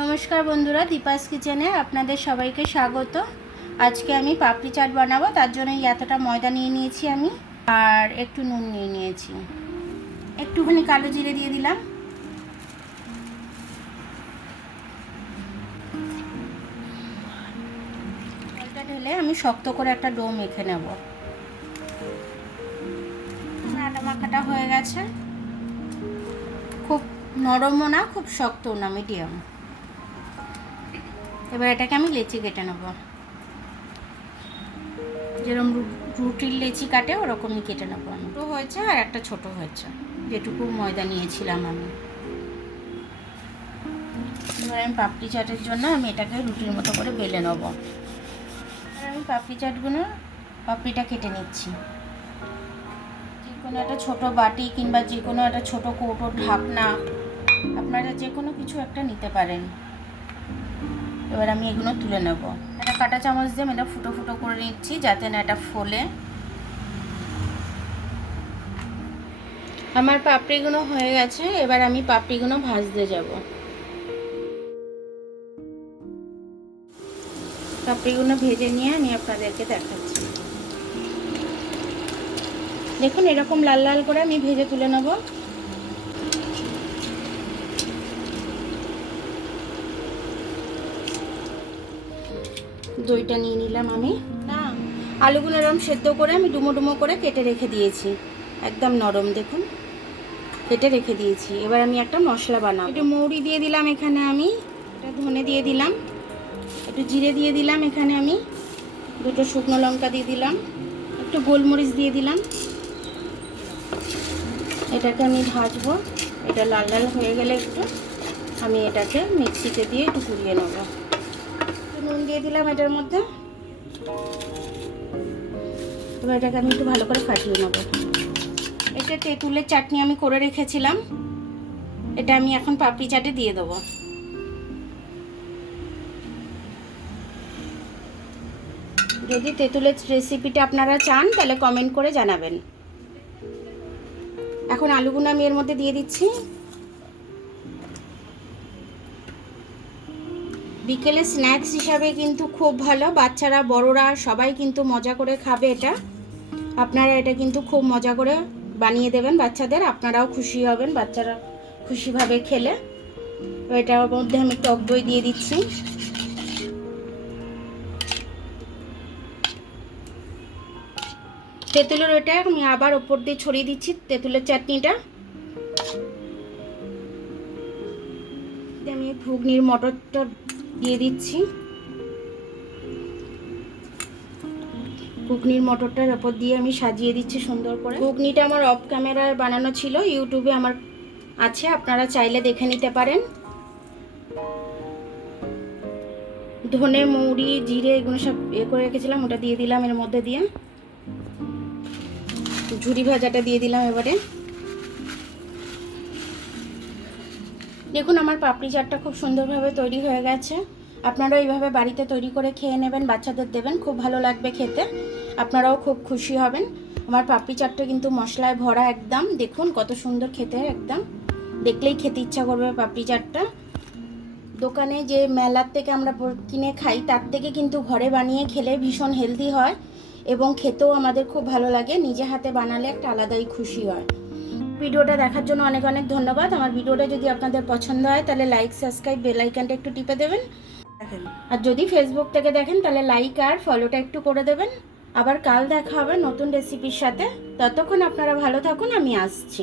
নমস্কার বন্ধুরা, দীপাস কিচেনে আপনাদের সবাইকে স্বাগত। আজকে আমি পাপড়ি চাট বানাবো, তার জন্য এতটা ময়দা নিয়ে নিয়েছি আমি, আর একটু নুন নিয়ে নিয়েছি, একটুখানি কালো জিরে দিয়ে দিলাম। জলটা ঢেলে আমি শক্ত করে একটা ডো মেখে নেব। আটা মাখাটা হয়ে গেছে, খুব নরমও না খুব শক্তও না, মিডিয়াম। এবার এটাকে আমি লেচি কেটে নেব, যেরকম রুটির লেচি কাটে ওরকমই কেটে নেবো আমি। ছোটো হয়েছে আর একটা ছোট হয়েছে, যেটুকু ময়দা নিয়েছিলাম আমি। এবার আমি পাপড়ি চাটের জন্য আমি এটাকে রুটির মতো করে বেলে নেবো। আর আমি পাপড়িটা কেটে নিচ্ছি। যে কোনো একটা ছোটো বাটি কিংবা যে কোনো একটা ছোটো কৌটোর ঢাকনা, আপনারা যে কোনো কিছু একটা নিতে পারেন। এবার আমি এগুলো তুলে নেব। একটা কাঁটা চামচ দিয়ে আমি এটা ফুটো ফুটো করে নিচ্ছি, যাতে না এটা ফোলে। আমার পাপড়িগুলো হয়ে গেছে, এবার আমি পাপড়িগুলো ভাজতে যাব। পাপড়িগুলো ভেজে নিয়ে আমি আপনাদেরকে দেখাচ্ছি। দেখুন, এরকম লাল লাল করে আমি ভেজে তুলে নেব। দইটা নিয়ে নিলাম আমি। আলুগুলো এরকম সেদ্ধ করে আমি ডুমো ডুমো করে কেটে রেখে দিয়েছি, একদম নরম। দেখুন, কেটে রেখে দিয়েছি। এবার আমি একটা মশলা বানাবো। একটু মৌরি দিয়ে দিলাম এখানে আমি, একটা ধনে দিয়ে দিলাম, একটু জিরে দিয়ে দিলাম এখানে আমি, দুটো শুকনো লঙ্কা দিয়ে দিলাম, একটু গোলমরিচ দিয়ে দিলাম। এটাকে আমি ভাজবো। এটা লাল লাল হয়ে গেলে একটু আমি এটাকে মিক্সিতে দিয়ে একটু গুঁড়িয়ে নেব। নুন দিয়ে দিলাম এটার মধ্যে। এবার এটাকে আমি একটু ভালো করে ফাটিয়ে নেব। এটা তেঁতুলের চাটনি আমি করে রেখেছিলাম, এটা আমি এখন পাপড়ি চাটে দিয়ে দেবো। যদি তেঁতুলের রেসিপিটা আপনারা চান তাহলে কমেন্ট করে জানাবেন। এখন আলুগুলো আমি এর মধ্যে দিয়ে দিচ্ছি। বিকেলে স্ন্যাক্স হিসাবে কিন্তু খুব ভালো, বাচ্চারা বড়রা সবাই কিন্তু মজা করে খাবে এটা। আপনারা এটা কিন্তু খুব মজা করে বানিয়ে দেবেন বাচ্চাদের, আপনারাও খুশি হবেন বাচ্চারা খুশিভাবে খেলে। এটার মধ্যে আমি টক দই দিয়ে দিচ্ছি। তেঁতুলের ওইটা আমি আবার ওপর দিয়ে ছড়িয়ে দিচ্ছি, তেঁতুলের চাটনিটা। আমি ঘুগনির মটরটা দিয়ে দিচ্ছি। ঘুগনির মটরটার ওপর দিয়ে আমি সাজিয়ে দিচ্ছি সুন্দর করে। ঘুগনিটা আমার অফ ক্যামেরায় বানানো ছিল, ইউটিউবে আমার আছে, আপনারা চাইলে দেখে নিতে পারেন। ধনে মৌরি জিরে এগুলো সব করে রেখেছিলাম, ওটা দিয়ে দিলাম এর মধ্যে দিয়ে। ঝুরি ভাজাটা দিয়ে দিলাম এবারে। দেখুন, আমার পাপড়ি চাটটা খুব সুন্দরভাবে তৈরি হয়ে গেছে। আপনারা এইভাবে বাড়িতে তৈরি করে খেয়ে নেবেন, বাচ্চাদের দেবেন, খুব ভালো লাগবে খেতে, আপনারাও খুব খুশি হবেন। আমার পাপড়ি চাটটা কিন্তু মশলায় ভরা একদম। দেখুন কত সুন্দর খেতে, একদম দেখলেই খেতে ইচ্ছা করবে পাপড়ি চাটটা। দোকানে যে মেলার থেকে আমরা কিনে খাই, তার থেকে কিন্তু ঘরে বানিয়ে খেলে ভীষণ হেলদি হয় এবং খেতেও আমাদের খুব ভালো লাগে। নিজে হাতে বানালে একটা আলাদাই খুশি হয়। ভিডিওটা দেখার জন্য অনেক অনেক ধন্যবাদ। আমার ভিডিওটা যদি আপনাদের পছন্দ হয় তাহলে লাইক, সাবস্ক্রাইব, বেল আইকনটা একটু টিপে দেবেন। আর যদি ফেসবুক থেকে দেখেন তাহলে লাইক আর ফলোটা একটু করে দেবেন। আবার কাল দেখা হবে নতুন রেসিপির সাথে। ততক্ষণ আপনারা ভালো থাকুন, আমি আসছি।